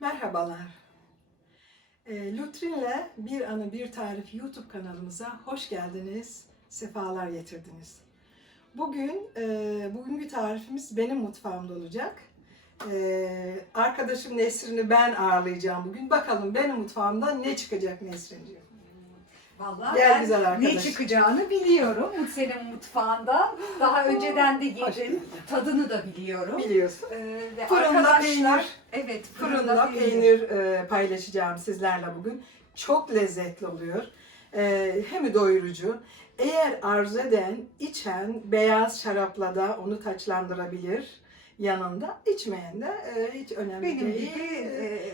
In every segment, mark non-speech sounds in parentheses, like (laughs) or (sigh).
Merhabalar. E, Lutrin'le Bir Anı Bir Tarif YouTube kanalımıza hoş geldiniz, sefalar getirdiniz. Bugün, e, bugünkü tarifimiz benim mutfağımda olacak. E, arkadaşım Nesrin'i ben ağırlayacağım bugün. Bakalım benim mutfağımda ne çıkacak Nesrin'ciğim? Vallahi Gel ben güzel arkadaş. ne çıkacağını biliyorum bu senin mutfağında. Daha önceden de geldin. Tadını da biliyorum. Biliyorsun. Ee, ve Fırında peynir. Evet, Fırında peynir e, paylaşacağım sizlerle bugün. Çok lezzetli oluyor. E, hem doyurucu. Eğer arzu eden, içen beyaz şarapla da onu taçlandırabilir yanında. İçmeyen de e, hiç önemli Benim değil. gibi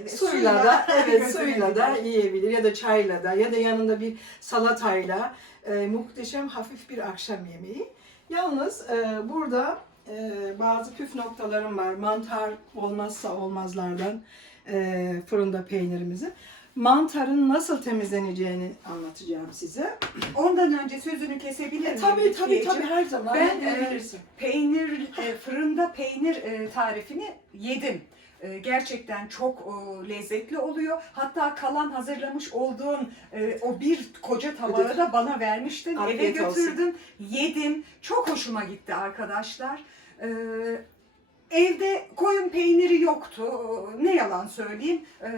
e, suyla da (laughs) evet suyla da yiyebilir ya da çayla da ya da yanında bir salatayla e, muhteşem hafif bir akşam yemeği. Yalnız e, burada e, bazı püf noktalarım var. Mantar olmazsa olmazlardan e, fırında peynirimizi. Mantarın nasıl temizleneceğini anlatacağım size. Ondan önce sözünü kesebilir miyim? E, tabii tabii tabii her zaman Ben, yiyebilirsin. Peynir, e, fırında peynir e, tarifini yedim. E, Gerçekten çok e, lezzetli oluyor. Hatta kalan hazırlamış olduğun e, o bir koca tabağı da bana vermiştin. Eve Afiyet olsun. götürdüm, yedim. Çok hoşuma gitti arkadaşlar. E, Evde koyun peyniri yoktu. Ne yalan söyleyeyim. E,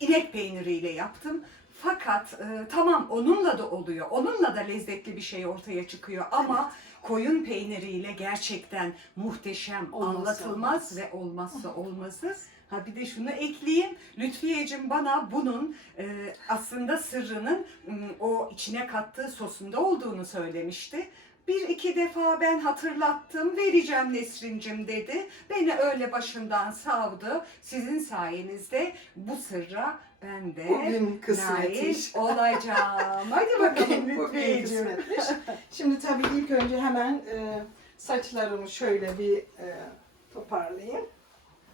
inek peyniriyle yaptım. Fakat e, tamam onunla da oluyor. Onunla da lezzetli bir şey ortaya çıkıyor ama koyun peyniriyle gerçekten muhteşem, Olmazsa anlatılmaz olmaz. ve olmazsa olmazı. Ha bir de şunu ekleyeyim. Lütfiyeciğim bana bunun e, aslında sırrının m, o içine kattığı sosunda olduğunu söylemişti. Bir iki defa ben hatırlattım, vereceğim Nesrin'cim dedi. Beni öyle başından savdı. Sizin sayenizde bu sırra ben de Bugün kısmetmiş. olacağım. Hadi bakalım Bugün, bugün kısmetmiş. Şimdi tabii ilk önce hemen e, saçlarımı şöyle bir e, toparlayayım.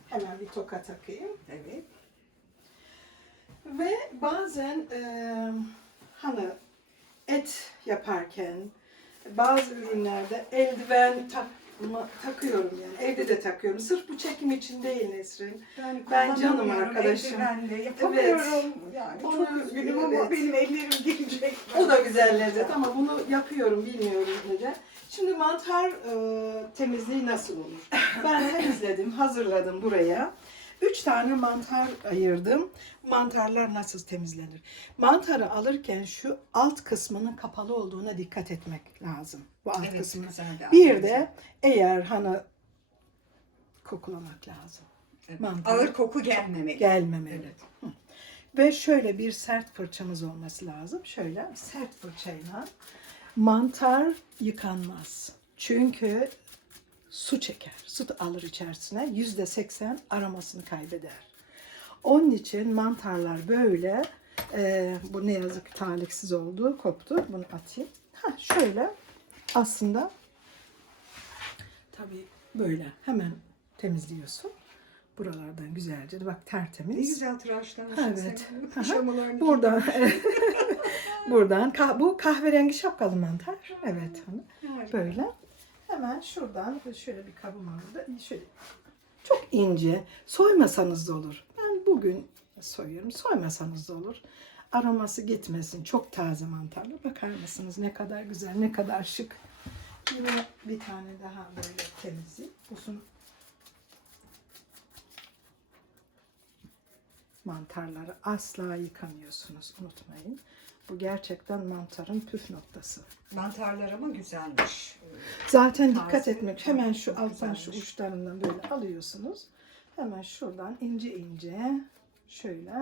Hemen bir toka takayım. Evet. Ve bazen e, hani et yaparken bazı ürünlerde eldiven takma, takıyorum yani. Evde de takıyorum. Sırf bu çekim için değil Nesrin. Ben, Ben canım arkadaşım. yapamıyorum. Evet. Yani Onu- çok üzgünüm ama evet. benim ellerim gelecek. O da güzel lezzet ama bunu yapıyorum bilmiyorum neden. Şimdi mantar e, temizliği nasıl olur? Ben temizledim, hazırladım buraya. Üç tane mantar ayırdım. Mantarlar nasıl temizlenir? Mantarı alırken şu alt kısmının kapalı olduğuna dikkat etmek lazım. Bu alt Evet, kısmı. güzel bir de eğer hani kokulamak lazım. Evet. mantar- Ağır koku gelmemeli. Gelmemeli. Evet. Hı. Ve şöyle bir sert fırçamız olması lazım. Şöyle sert fırçayla mantar yıkanmaz. Çünkü su çeker. Su alır içerisine. Yüzde seksen aromasını kaybeder. Onun için mantarlar böyle e, bu ne yazık ki talihsiz oldu. Koptu. Bunu atayım. Ha, şöyle aslında tabii böyle hemen temizliyorsun. Buralardan güzelce bak tertemiz. Ne güzel tıraşlamışsın Evet. pijamalarını Buradan (laughs) buradan kah- bu kahverengi şapkalı mantar. Evet. Böyle. Hemen şuradan şöyle bir kabım vardı. Şöyle çok ince. Soymasanız da olur. Ben bugün soyuyorum. Soymasanız da olur. Aroması gitmesin. Çok taze mantarlı. Bakar mısınız ne kadar güzel, ne kadar şık. Yine bir tane daha böyle temizleyeyim. Uzun mantarları asla yıkamıyorsunuz. Unutmayın. Bu gerçekten mantarın püf noktası. Mantarlar ama güzelmiş. Zaten Taze, dikkat etmek. Hemen şu alttan şu uçlarından böyle alıyorsunuz. Hemen şuradan ince ince şöyle.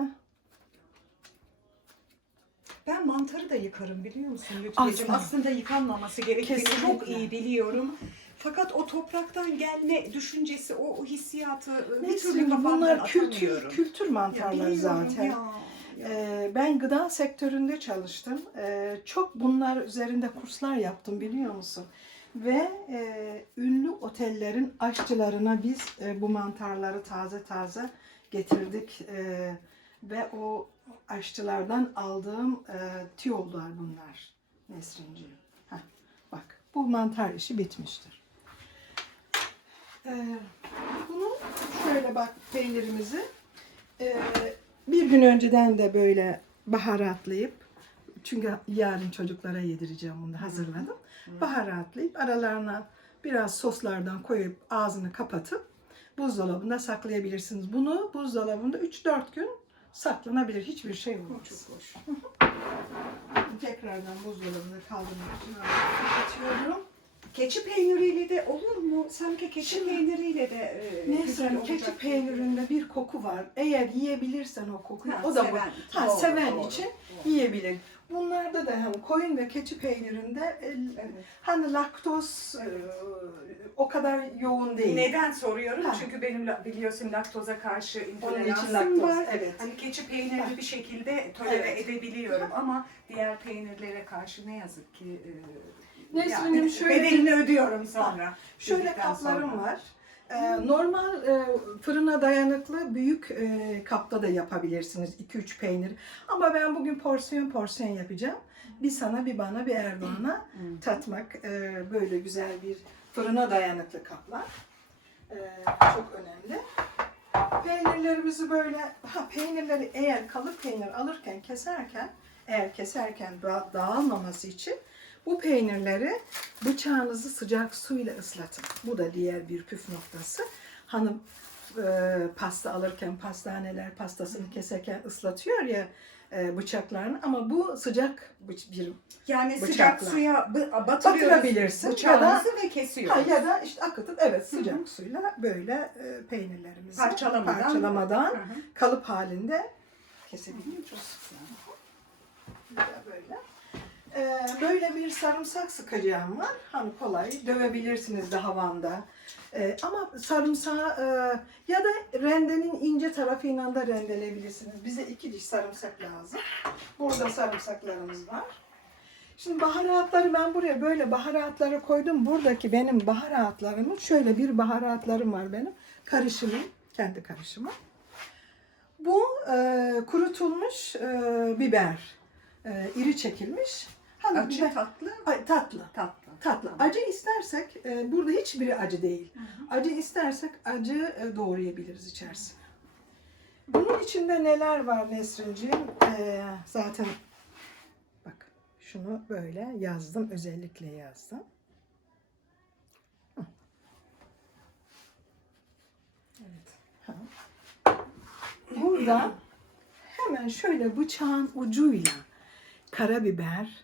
Ben mantarı da yıkarım biliyor musun Lütfiyeciğim? Aslında yıkanmaması gerektiğini Kesinlikle. çok iyi biliyorum. Fakat o topraktan gelme düşüncesi, o, o hissiyatı e, bir Neyse, türlü kafamdan bunlar kültür kültür Ya mantarlar biliyorum zaten. ya, ya. Ee, ben gıda sektöründe çalıştım. Ee, çok bunlar üzerinde kurslar yaptım biliyor musun? Ve e, ünlü otellerin aşçılarına biz e, bu mantarları taze taze getirdik. E, ve o aşçılardan aldığım e, tüyolar bunlar Nesrinciğim. Heh, bak bu mantar işi bitmiştir. Ee, bunu şöyle bak peynirimizi Ee, bir gün önceden de böyle baharatlayıp çünkü yarın çocuklara yedireceğim bunu da hazırladım. Baharatlayıp aralarına biraz soslardan koyup ağzını kapatıp buzdolabında saklayabilirsiniz. Bunu buzdolabında 3-4 gün saklanabilir. Hiçbir şey olmaz. Çok hoş. Tekrardan buzdolabında kaldırmak için kapatıyorum. Keçi peyniriyle de olur mu? Sanki keçi peyniriyle de e, güzel Neyse olacak. keçi peynirinde bir koku var. Eğer yiyebilirsen o kokuyu Ha, o da bu. seven. Ha, Doğru, seven doğru, için doğru. yiyebilir. Bunlarda da hani koyun ve keçi peynirinde e, Evet. hani laktoz e, o kadar yoğun değil. Neden soruyorum? Ha. Çünkü benim la- biliyorsun laktoza karşı Onun için intoleransım laktoz, var. evet. Hani keçi peynirini bir şekilde tolere Evet. edebiliyorum ama diğer peynirlere karşı ne yazık ki e, Nesrin'im şöyle- bedelini ödüyorum sonra. Şöyle kaplarım sonra. var. Ee, normal e, fırına dayanıklı büyük e, kapta da yapabilirsiniz 2-3 peynir. Ama ben bugün porsiyon porsiyon yapacağım. Bir sana bir bana bir Erdoğan'a tatmak e, böyle güzel bir fırına dayanıklı kaplar. E, çok önemli. Peynirlerimizi böyle, ha peynirleri eğer kalıp peynir alırken keserken, eğer keserken da- dağılmaması için bu peynirleri bıçağınızı sıcak suyla ıslatın. Bu da diğer bir püf noktası. Hanım e, pasta alırken pastaneler pastasını keserken ıslatıyor ya e, bıçaklarını ama bu sıcak bıç- bir Yani sıcak Bıçakla. suya b- batırıyoruz Batırabilirsin ya da- ve Ha, kesiyoruz. ya da işte akıtıp evet sıcak suyla böyle e, peynirlerimizi Parçalamadan. parçalamadan kalıp halinde kesebiliyoruz. De böyle. Ee, böyle bir sarımsak sıkacağım var. Hani kolay dövebilirsiniz de havanda. Ee, ama sarımsağı e, ya da rendenin ince tarafıyla da rendeleyebilirsiniz. Bize iki diş sarımsak lazım. Burada sarımsaklarımız var. Şimdi baharatları ben buraya böyle baharatları koydum. Buradaki benim baharatlarımın şöyle bir baharatlarım var benim. Karışımım, kendi karışımım. Bu e, kurutulmuş e, biber. E, iri çekilmiş. Hani Acı biber- tatlı Ay, tatlı. tatlı. Tatlı. Acı istersek e, burada hiçbiri acı değil. Acı istersek acı e, doğrayabiliriz içerisine. Bunun içinde neler var Nesrin'ciğim? E, zaten bak şunu böyle yazdım. Özellikle yazdım. Hı. Evet. Ha. Burada hemen şöyle bıçağın ucuyla karabiber,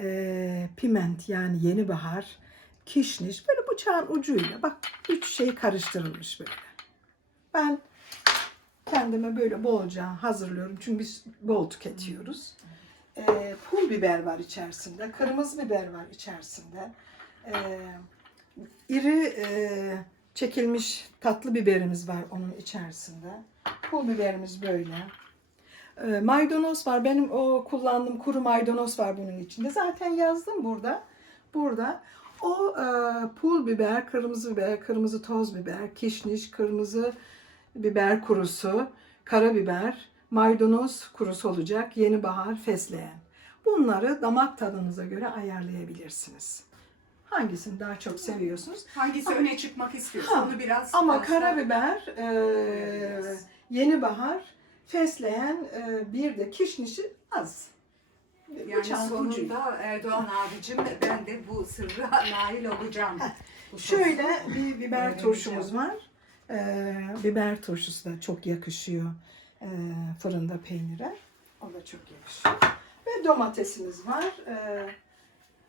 e, piment yani yeni bahar, kişniş böyle bıçağın ucuyla bak üç şey karıştırılmış böyle. Ben kendime böyle bolca hazırlıyorum çünkü biz bol tüketiyoruz. E, pul biber var içerisinde, kırmızı biber var içerisinde. E, iri e, çekilmiş tatlı biberimiz var onun içerisinde. Pul biberimiz böyle. E, maydanoz var. Benim o kullandığım kuru maydanoz var bunun içinde. Zaten yazdım burada. Burada o e, pul biber, kırmızı biber, kırmızı toz biber, kişniş, kırmızı biber kurusu, karabiber, maydanoz kurusu olacak, yeni bahar, fesleğen. Bunları damak tadınıza göre ayarlayabilirsiniz. Hangisini daha çok seviyorsunuz? Hangisi Ama- öne çıkmak istiyorsa onu biraz Ama karabiber, e, yeni bahar, fesleğen, e, bir de kişnişi az. Yani Bıçağın sonunda Erdoğan abicim ben de bu sırra (laughs) nail olacağım. Bu Şöyle bir (laughs) biber turşumuz var. E, biber turşusu da çok yakışıyor e, fırında peynire. O da çok yakışıyor. Ve domatesimiz var. E,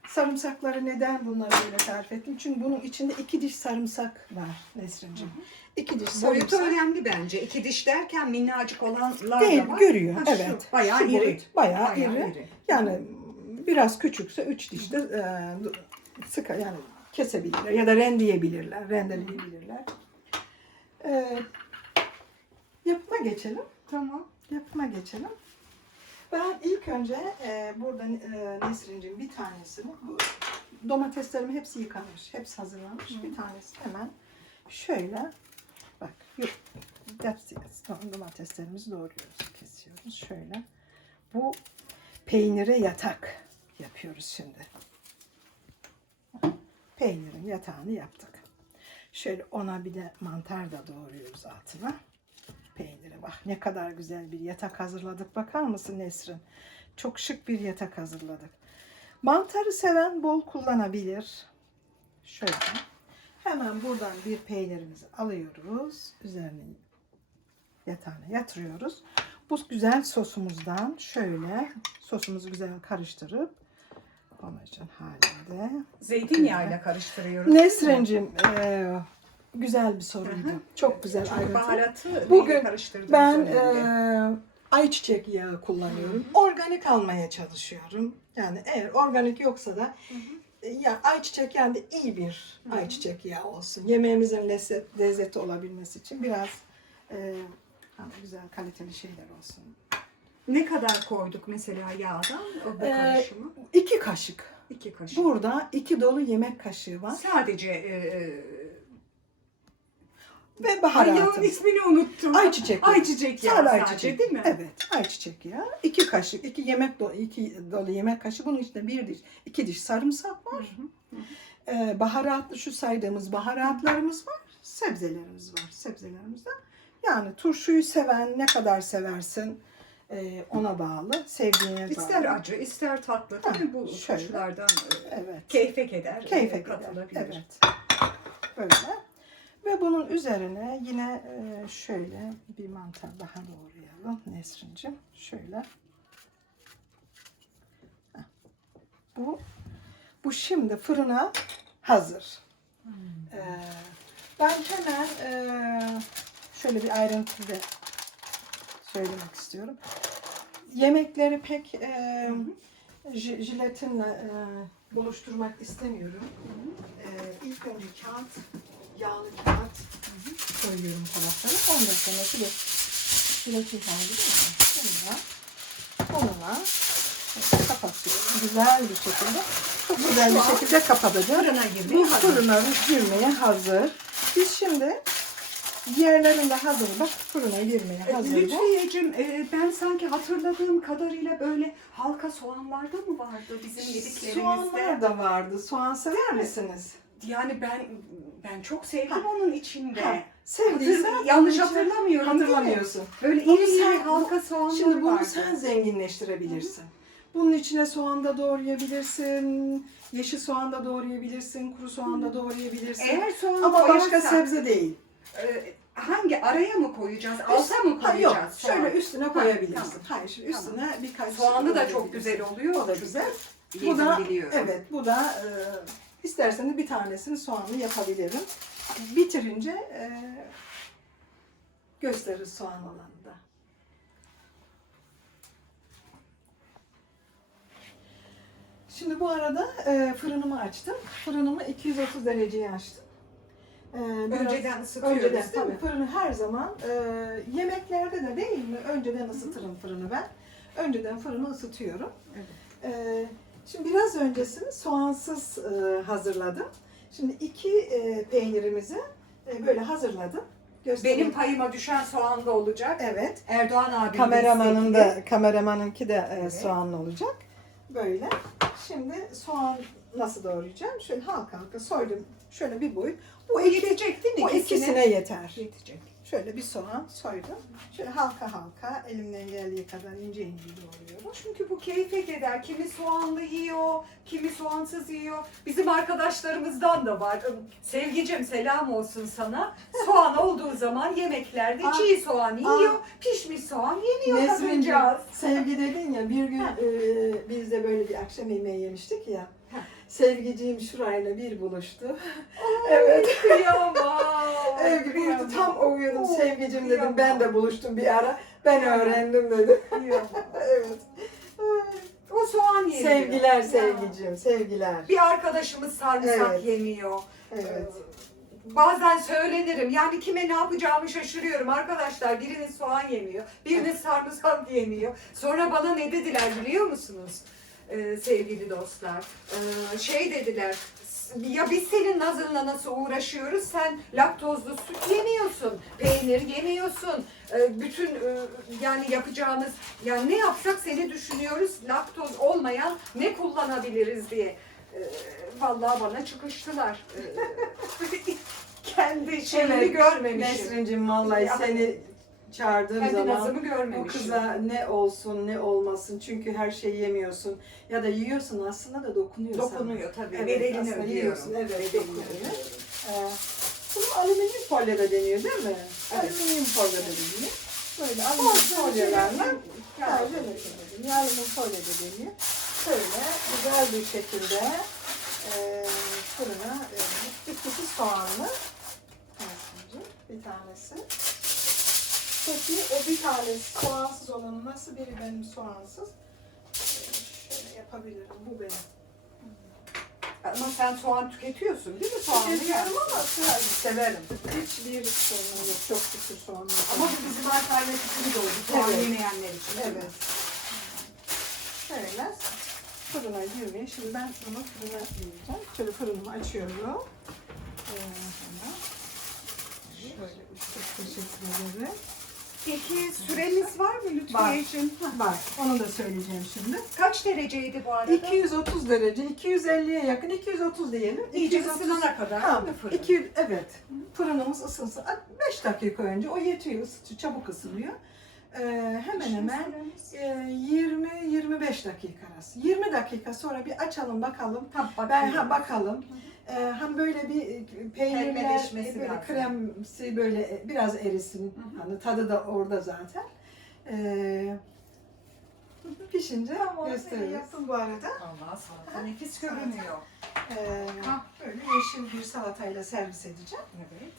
sarımsakları neden bunları böyle tarif ettim? Çünkü bunun içinde iki diş sarımsak var Nesrin'ciğim. İki diş Boyutu sarımsak. önemli bence. İki diş derken minnacık olanlar Değil, da var. görüyor. Ha, şu, evet. bayağı Şu iri. boyut Bayağı, iri. Yani biraz küçükse üç dişte e, sıka yani kesebilirler ya da rendeleyebilirler, rendeleyebilirler. E, yapıma geçelim. Tamam. Yapıma geçelim. Ben ilk önce e, burada e, Nesrin'cim bir tanesini, bu domateslerim hepsi yıkanmış, hepsi hazırlanmış. Bir tanesi hemen şöyle, bak, hepsi, domateslerimizi doğruyoruz, kesiyoruz. Şöyle, bu peynire yatak yapıyoruz şimdi. Peynirin yatağını yaptık. Şöyle ona bir de mantar da doğruyoruz altına. Peyniri. Bak ne kadar güzel bir yatak hazırladık. Bakar mısın Nesrin? Çok şık bir yatak hazırladık. Mantarı seven bol kullanabilir. Şöyle. Hemen buradan bir peynirimizi alıyoruz. Üzerine yatağına yatırıyoruz. Bu güzel sosumuzdan şöyle sosumuzu güzel karıştırıp homojen halinde. Zeytinyağıyla karıştırıyoruz. Nesrin'cim eee, güzel bir soruydu. Hı hı. Çok güzel Çünkü ayrıntı. baharatı Bugün Ben önemli. eee, ayçiçek yağı kullanıyorum. Organik almaya çalışıyorum. Yani eğer organik yoksa da e, ya ayçiçek yağı da iyi bir Hı hı. ayçiçek yağı olsun. Yemeğimizin lezzet, lezzeti olabilmesi için biraz hani güzel kaliteli şeyler olsun. ne kadar koyduk mesela yağdan o Ee, karışımı? İki kaşık. İki kaşık. Burada iki dolu yemek kaşığı var. Sadece e, e, Ve Ay yağın baharatı. ismini unuttum. Ayçiçek. Ayçiçek yağı sadece, ayçiçek. değil mi? Evet, ayçiçek yağı. İki kaşık, iki yemek dolu, iki dolu yemek kaşığı. Bunun içinde bir diş, iki diş sarımsak var. Hı hı. Ee, baharatlı şu saydığımız baharatlarımız var. Sebzelerimiz var. Sebzelerimiz de. Yani turşuyu seven ne kadar seversin e, ona bağlı. Sevdiğine İster bağlı. acı, ister tatlı Ha, değil mi? Bu şöyle. turşulardan e, Evet. keyfek eder, Keyfe e, eder. Evet. Böyle. Ve bunun üzerine yine e, şöyle bir mantar daha doğrayalım Nesrin'cim. Şöyle. Bu bu şimdi fırına hazır. Ee, ben hemen e, şöyle bir ayrıntı da söylemek istiyorum. Yemekleri pek e, jiletinle e, buluşturmak istemiyorum. E, ilk önce kağıt, yağlı kağıt koyuyorum taraflara. Ondan sonra şöyle jiletin kağıdı değil mi? Bununla, bununla kapatıyorum. Güzel bir şekilde. Çok güzel bir şekilde kapatacağım. Fırına Bu girmeye hazır. fırına girmeye hazır. Biz şimdi diğerlerinde hazır. Bak fırına girmeye hazır bu. Lütfiyeciğim e, ben sanki hatırladığım kadarıyla böyle halka soğanlarda mı vardı bizim yediklerimizde? Soğanlar da vardı. Soğan sever misiniz? Yani ben ben çok sevdim Ha. onun içinde. Ha, Sevdiysen yanlış hatırlamıyorum hatırlamıyorsun. Böyle iri sen- halka soğanlar Şimdi bunu vardı. sen zenginleştirebilirsin. Bunun içine soğan da doğrayabilirsin, yeşil soğan da doğrayabilirsin, kuru soğan da doğrayabilirsin. Eğer soğan Ama başka koyarsak, sebze değil. e, hangi araya mı koyacağız? Alta mı Ha, koyacağız? yok, soğan? şöyle üstüne koyabilirsin. tamam. Hayır, şimdi üstüne birkaç Soğanı da çok güzel oluyor. O da güzel. Bu da biliyorum. evet, bu da e, isterseniz bir tanesini soğanlı yapabilirim. Bitirince e, gösteririz soğan olanı da. Şimdi bu arada e, fırınımı açtım. Fırınımı 230 dereceye açtım. E, Önceden ısıtıyoruz Önceden değil tabii mi? fırını her zaman e, yemeklerde de değil mi? Önceden ısıtırım fırını ben. Önceden fırını ısıtıyorum. Evet. E, şimdi biraz öncesini soğansız e, hazırladım. Şimdi iki e, peynirimizi e, böyle hazırladım. Göstereyim. Benim payıma düşen soğanlı olacak. evet. Erdoğan abi Kameramanın da kameramanınki de e, Evet. soğanlı olacak. Böyle. Şimdi soğan nasıl doğrayacağım? Şöyle halka halka soydum. Şöyle bir boy. Bu iki, yetecek değil mi? bu İkisine ikisine yeter. yetecek. Şöyle bir soğan soydum. Şöyle halka halka elimden geldiği kadar ince ince doğruyorum. Çünkü bu keyfe eder. Kimi soğanlı yiyor, kimi soğansız yiyor. Bizim arkadaşlarımızdan da var. Sevgicim selam olsun sana. Soğan olduğu zaman yemeklerde Aa, çiğ soğan aa. yiyor, pişmiş soğan yemiyor kadıncağız. sevgi dedin ya bir gün e, biz de böyle bir akşam yemeği yemiştik ya. Sevgiciğim şurayla bir buluştu. Evet. Kıyamam. (laughs) Sevgi buluştu tam uyuyordum Oo, sevgicim dedim kıyamam. ben de buluştum bir ara. Ben Kıyamam. öğrendim dedim. (laughs) Kıyamam. evet. O soğan yemiyor. Sevgiler Ya. sevgicim sevgiler. Bir arkadaşımız sarımsak Evet. yemiyor. Evet. Bazen söylenirim. Yani kime ne yapacağımı şaşırıyorum. Arkadaşlar biriniz soğan yemiyor, biriniz sarımsak yemiyor. Sonra bana ne dediler biliyor musunuz? Ee, sevgili dostlar. Ee, şey dediler. Ya biz senin nazınla nasıl uğraşıyoruz? Sen laktozlu süt yemiyorsun, peynir yemiyorsun. Ee, bütün e, yani yapacağımız, yani ne yapsak seni düşünüyoruz. Laktoz olmayan ne kullanabiliriz diye. Vallahi bana çıkıştılar. (laughs) Kendi şeyimi Evet, görmemişim. Nesrin'cim vallahi Ya. seni çağırdığım Kendi zaman nazımı o görmemişim. kıza ne olsun ne olmasın çünkü her şeyi yemiyorsun ya da yiyorsun aslında da dokunuyor sana. Dokunuyor tabii. Evet, Bedelini aslında ödüyorum. yiyorsun, evet, dokunuyor. Ee, bunu alüminyum folyo da deniyor değil mi? Evet. Alüminyum folyo da deniyor. Böyle alüminyum folyolarla Yani Şöyle denedim. Alüminyum folyo da deniyor. Şöyle güzel bir şekilde e, fırına e, ikisi soğanlı Yasemin'ciğim, bir tanesi. Peki o bir tanesi soğansız olanı nasıl? Biri benim soğansız. Şöyle yapabilirim. Bu benim. Ama sen soğan tüketiyorsun değil mi? Soğanlı Tüketiyorum ama severim. Hiçbir sorun yok. Çok şükür soğan yok. Ama bu bizim alternatifimiz oldu. Soğan Evet. yemeyenler için. değil mi? Evet. Şöyle fırına girmeye. Şimdi ben bunu fırına gireceğim. Şöyle fırınımı açıyorum. Ee. Şöyle çok teşekkür ederim. Peki süremiz var mı Lütfiyeciğim? Var. Onu da söyleyeceğim şimdi. Kaç dereceydi bu arada? 230 derece, 250'ye yakın, 230 diyelim. İyice 230 ısınana kadar değil mi fırın? 200, evet. Fırınımız ısınsın. 5 dakika önce o yetiyor. ısıtıyor, Çabuk ısınıyor. Ee, hemen hemen e, 20-25 dakika arası. 20 dakika sonra bir açalım bakalım. Tam Ben ha bakalım. Ee, hem böyle bir e, peynirler e, böyle lazım. kremsi böyle e, biraz erisin. Hı hı. Hani tadı da orada zaten. Ee, pişince gösteririz. Yaptım bu arada. Allah salata nefis görünüyor. Ee, Ha. böyle yeşil bir salatayla servis edeceğim. Evet.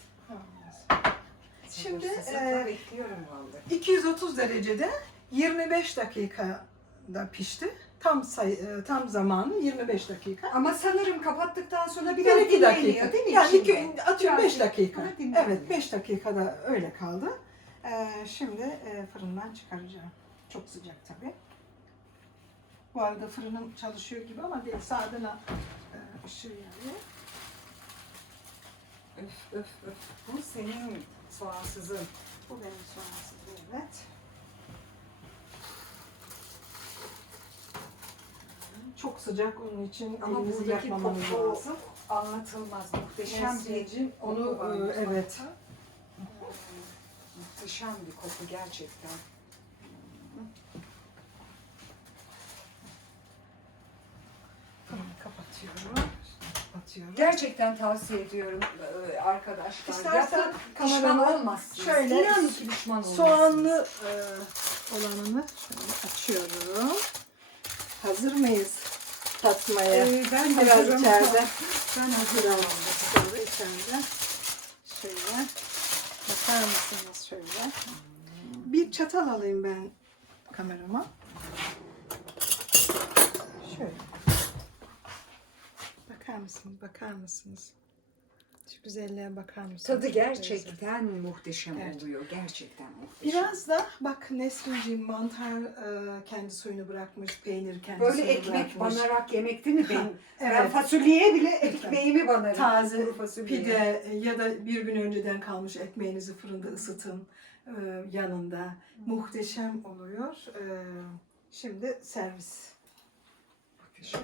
Şimdi, e, bekliyorum vallahi. 230 derecede 25 dakikada pişti. Tam sayı, e, tam zamanı 25 dakika. Ama sanırım kapattıktan sonra biraz 1 2 dakika. değil mi? Yani iki, atıyorum 5 Biraz- dakika. Ha. Evet 5 dakikada öyle kaldı. Ee, şimdi e, fırından çıkaracağım. Çok sıcak tabii. Bu arada fırınım çalışıyor gibi ama değil. Sadece e, ışığı yani. Öf öf öf. Bu senin soğansızın. Bu benim soğansız evet. Çok sıcak onun için Ama elinizi buradaki yakmamanız koku lazım. anlatılmaz. Muhteşem bir Nesli'cim onu koku var e, mutfakta. evet. Muhteşem bir koku gerçekten. Fırını kapatıyorum. Kapatıyorum. Gerçekten tavsiye ediyorum e, arkadaşlar. İstersen kameramı pişman olmazsınız. şöyle İnanın ki pişman olmazsınız. Soğanlı e, olanını şöyle açıyorum. Hazır mıyız tatmaya? Ee, ben Biraz hazırım. içeride. Ben hazırım. Biraz sonra içeride. Şöyle. Bakar mısınız şöyle? Bir çatal alayım ben kamerama. Şöyle. Bakar mısınız? Bakar mısınız? Şu güzelliğe bakar mısınız? Tadı gerçekten muhteşem Gerçek. oluyor. Gerçekten muhteşem. Biraz da bak Nesrin'ciğim mantar e, kendi suyunu bırakmış, peynir kendi Böyle suyunu ekmek bırakmış. banarak yemek değil mi? Ben, ben Evet. fasulyeye bile ekmeğimi banarım. Taze Kuru fasulyeye. pide ya da bir gün önceden kalmış ekmeğinizi fırında ısıtın e, yanında. Muhteşem oluyor. E, şimdi servis. Muhteşem.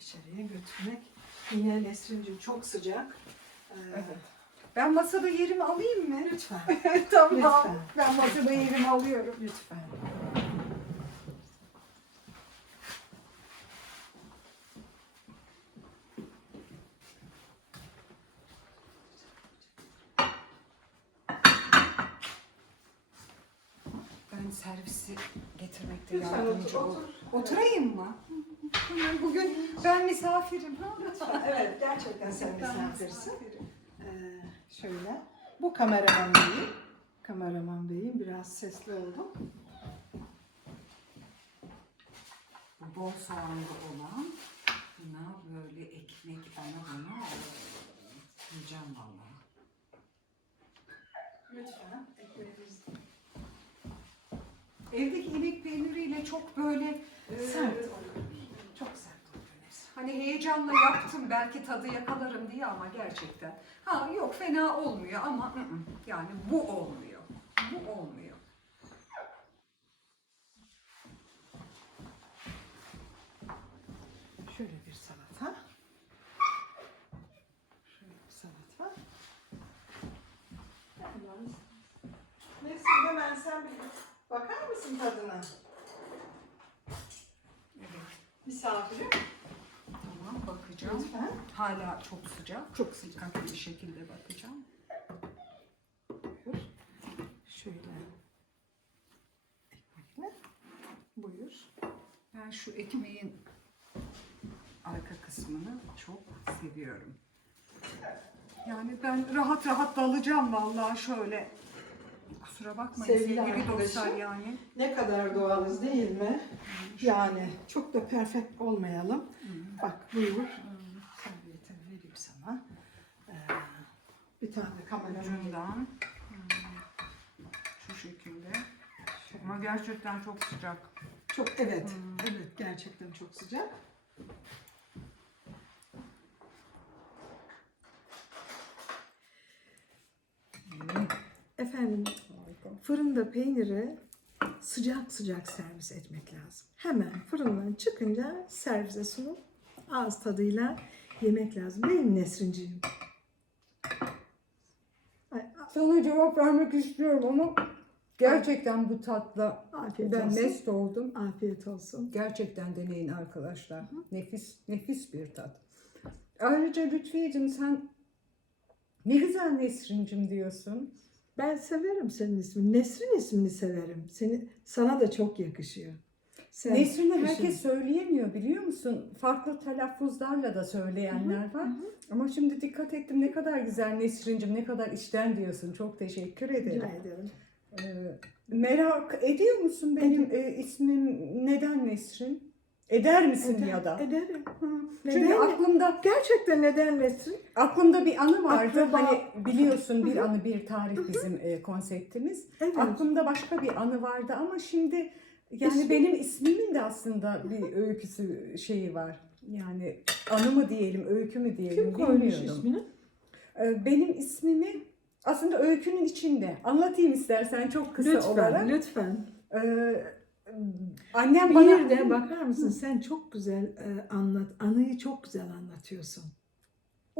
Şöyle. İçeriye götürmek. Yine Nesrin'ciğim çok sıcak. E, Evet. Ben masada yerimi alayım mı? Lütfen. (laughs) tamam. Lütfen. Ben masada yerimi alıyorum. Lütfen. Ben servisi getirmekte yardımcı otur, otur. Oturayım mı? Bugün, bugün ben misafirim. Ha? (laughs) Evet, gerçekten sen misafirsin. Ee, şöyle. Bu kameraman beyim. Kameraman beyim. Biraz sesli oldum. Bu bol soğanlı olan buna böyle ekmek bana bana yiyeceğim vallahi. Lütfen. Ekmeğiniz Evdeki inek peyniriyle çok böyle e, sert oluyor. Hani heyecanla yaptım belki tadı yakalarım diye ama gerçekten. Ha yok fena olmuyor ama yani bu olmuyor. Bu olmuyor. Şöyle bir salata. Şöyle bir salata. Neyse hemen sen bir bakar mısın tadına? Evet. Misafirim. Bakacağım. Lütfen. Hala çok sıcak. Çok sıcak. Dikkatli bir şekilde bakacağım. Buyur. Şöyle. Ekmekle. Buyur. Ben şu ekmeğin arka kısmını çok seviyorum. Yani ben rahat rahat dalacağım vallahi şöyle. Kusura bakmayın Sevgili sevgili, dostlar yani. Ne kadar doğalız değil mi? Yani çok da perfect olmayalım. Bak buyur. Serviyetini vereyim sana. Ee, bir tane de kameramın Ucundan. hmm, Şu şekilde. Ama gerçekten çok sıcak. Çok evet. Evet gerçekten çok sıcak. Efendim fırında peyniri sıcak sıcak servis etmek lazım. Hemen fırından çıkınca servise sunup ağız tadıyla yemek lazım. Değil mi Nesrinciğim? Sana cevap vermek istiyorum ama gerçekten bu tatla afiyet ben olsun. mest oldum. Afiyet olsun. Gerçekten deneyin arkadaşlar. Nefis nefis bir tat. Ayrıca Lütfiye'cim sen ne güzel Nesrin'cim diyorsun. Ben severim senin ismini. Nesrin ismini severim. Seni sana da çok yakışıyor. Sen Nesrin'i işin- herkes söyleyemiyor biliyor musun? Farklı telaffuzlarla da söyleyenler var. Ama şimdi dikkat ettim ne kadar güzel Nesrin'cim ne kadar içten diyorsun. Çok teşekkür ederim. rica ederim. Ee, merak ediyor musun benim e, ismim neden Nesrin? Eder misin Eder- ya da? Ederim. Hı. Çünkü Neden? aklımda Gerçekten neden Nesrin? aklımda bir anı vardı. Akraba- Hani biliyorsun bir anı bir tarih bizim e, konseptimiz. Evet. Aklımda başka bir anı vardı ama şimdi yani İsmi- benim ismimin de aslında bir öyküsü şeyi var. Yani anı mı diyelim, öykü mü diyelim Kim koymuş bilmiyorum. ismini? Ee, Benim ismimi aslında öykünün içinde. Anlatayım istersen çok kısa Lütfen, olarak. lütfen. Ee, annem Bir bana de bakar mısın sen çok güzel e, anlat, anıyı çok güzel anlatıyorsun.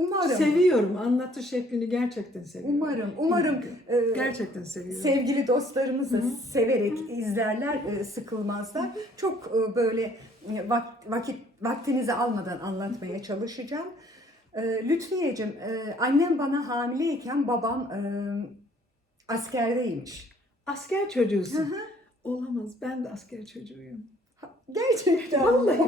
Umarım Seviyorum, anlatı şeklini gerçekten seviyorum. umarım umarım e, Gerçekten seviyorum. sevgili dostlarımız da Hı. severek izlerler, e, sıkılmazlar. Çok e, böyle e, vak- vakit vaktinizi almadan anlatmaya çalışacağım. E, Lütfiyeciğim, e, annem bana hamileyken babam e, askerdeymiş. Asker Hı çocuğusun. hı. Olamaz, ben de asker çocuğuyum. Gerçekten. Vallahi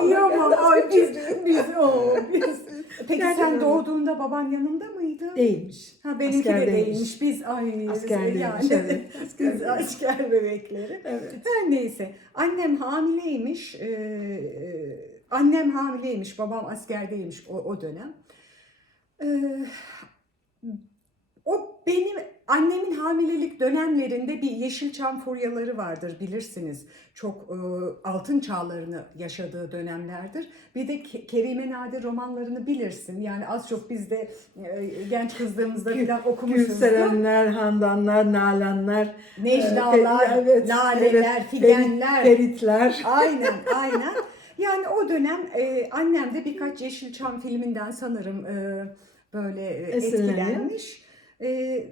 Kıyamam. Ay, biz, biz, oo, biz. Peki Gerçekten sen öyle. doğduğunda baban yanında mıydı? Değilmiş. Ha benimki de Askerdeymiş. değilmiş. Biz ay Askerdeymiş, yani. evet. (laughs) Biz Askerdeymiş. asker bebekleri. Evet. Her neyse. Annem hamileymiş. Ee, annem hamileymiş. Babam askerdeymiş o, o dönem. Ee, benim annemin hamilelik dönemlerinde bir Yeşilçam furyaları vardır bilirsiniz. Çok e, altın çağlarını yaşadığı dönemlerdir. Bir de Ke- Kerime Nadir romanlarını bilirsin. Yani az çok biz de e, genç kızlığımızda falan okumuşuzdur. Gülserenler, Handanlar, Nalanlar, Necdalar, e, evet, laleler, evet, figenler. Feritler. Aynen, (laughs) aynen. Yani o dönem e, annem de birkaç Yeşilçam filminden sanırım e, böyle e, Esinleniyor. etkilenmiş. E,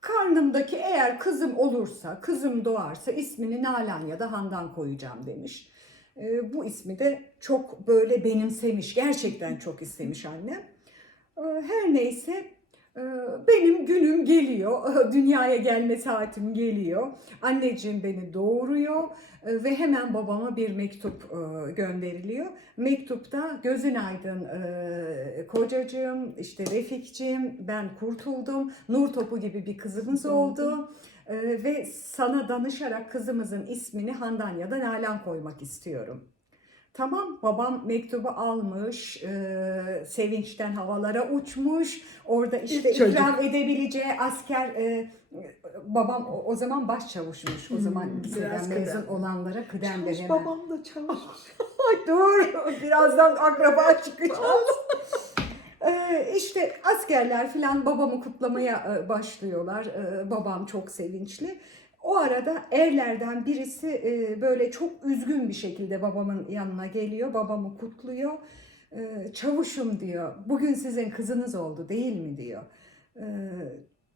karnımdaki eğer kızım olursa, kızım doğarsa ismini Nalan ya da Handan koyacağım demiş. E, bu ismi de çok böyle benimsemiş, gerçekten çok istemiş annem. E, her neyse benim günüm geliyor, (laughs) dünyaya gelme saatim geliyor. Anneciğim beni doğuruyor e, ve hemen babama bir mektup e, gönderiliyor. Mektupta gözün aydın e, kocacığım, işte Refikciğim ben kurtuldum, nur topu gibi bir kızımız oldu. Ve sana danışarak kızımızın ismini Handan ya da Nalan koymak istiyorum. Tamam babam mektubu almış, e, sevinçten havalara uçmuş. Orada işte İlk çocuk. ikram edebileceği asker, e, babam o, o zaman başçavuşmuş. O zaman Hmm, biraz mezun olanlara kıdem Çalış, hemen. babam da. (laughs) (laughs) Ay dur, birazdan akraba çıkacağız. Ee, (laughs) işte askerler filan babamı kutlamaya e, başlıyorlar. Ee, babam çok sevinçli. O arada erlerden birisi e, böyle çok üzgün bir şekilde babamın yanına geliyor. Babamı kutluyor. Ee, Çavuşum diyor, bugün sizin kızınız oldu değil mi diyor. Ee,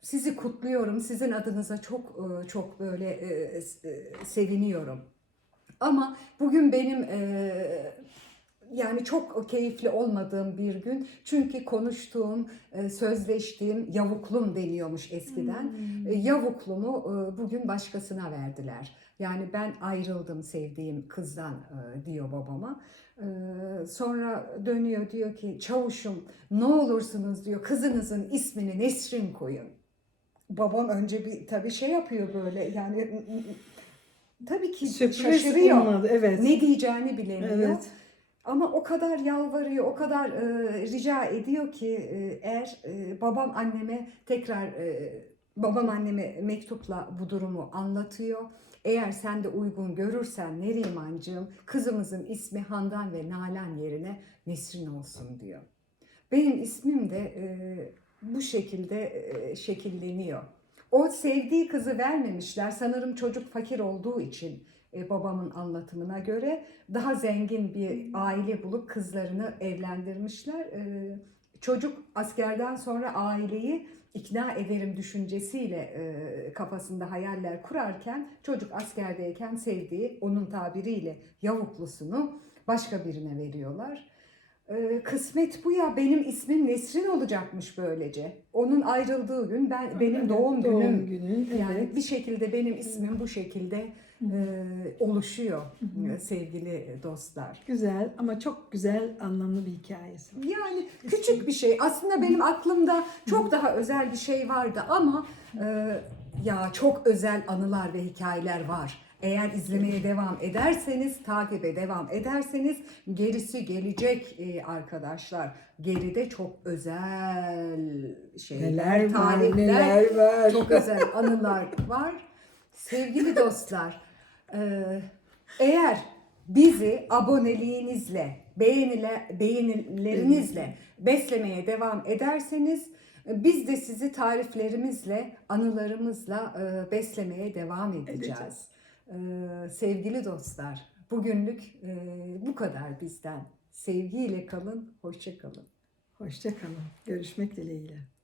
sizi kutluyorum. Sizin adınıza çok e, çok böyle e, e, seviniyorum. Ama bugün benim e, yani çok keyifli olmadığım bir gün. Çünkü konuştuğum, e, sözleştiğim yavuklum deniyormuş eskiden. E, Yavuklumu e, bugün başkasına verdiler. Yani ben ayrıldım sevdiğim kızdan diyor babama. Sonra dönüyor diyor ki çavuşum ne olursunuz diyor kızınızın ismini Nesrin koyun. Babam önce bir tabii şey yapıyor böyle yani tabii ki Sürpriz şaşırıyor. olmadı. Evet. Ne diyeceğini bilemiyor. Evet. Ama o kadar yalvarıyor, o kadar e, rica ediyor ki e, eğer e, babam anneme tekrar e, babam anneme mektupla bu durumu anlatıyor. Eğer sen de uygun görürsen Nerimancığım kızımızın ismi Handan ve Nalan yerine Nesrin olsun diyor. Benim ismim de e, bu şekilde e, şekilleniyor. O sevdiği kızı vermemişler. Sanırım çocuk fakir olduğu için e, babamın anlatımına göre daha zengin bir aile bulup kızlarını evlendirmişler. E, çocuk askerden sonra aileyi ikna ederim düşüncesiyle e, kafasında hayaller kurarken çocuk askerdeyken sevdiği onun tabiriyle yavuklusunu başka birine veriyorlar. E, kısmet bu ya benim ismim Nesrin olacakmış böylece. Onun ayrıldığı gün ben benim doğum günüm Doğum günün. Evet. yani bir şekilde benim ismim bu şekilde e, oluşuyor e, sevgili dostlar. Güzel ama çok güzel anlamlı bir hikayesi. Yani küçük bir şey. Aslında benim aklımda çok daha özel bir şey vardı ama e, ya çok özel anılar ve hikayeler var. Eğer izlemeye devam ederseniz, takibe devam ederseniz gerisi gelecek e, arkadaşlar. Geride çok özel şeyler, Neler var, tarihler, neler var. çok özel anılar var. Sevgili dostlar, e, eğer bizi aboneliğinizle, beğenile, beğenilerinizle beslemeye devam ederseniz biz de sizi tariflerimizle, anılarımızla e, beslemeye devam edeceğiz. Edeceğiz. E, sevgili dostlar, bugünlük e, bu kadar bizden. Sevgiyle kalın, hoşça kalın. Hoşça kalın. Görüşmek dileğiyle.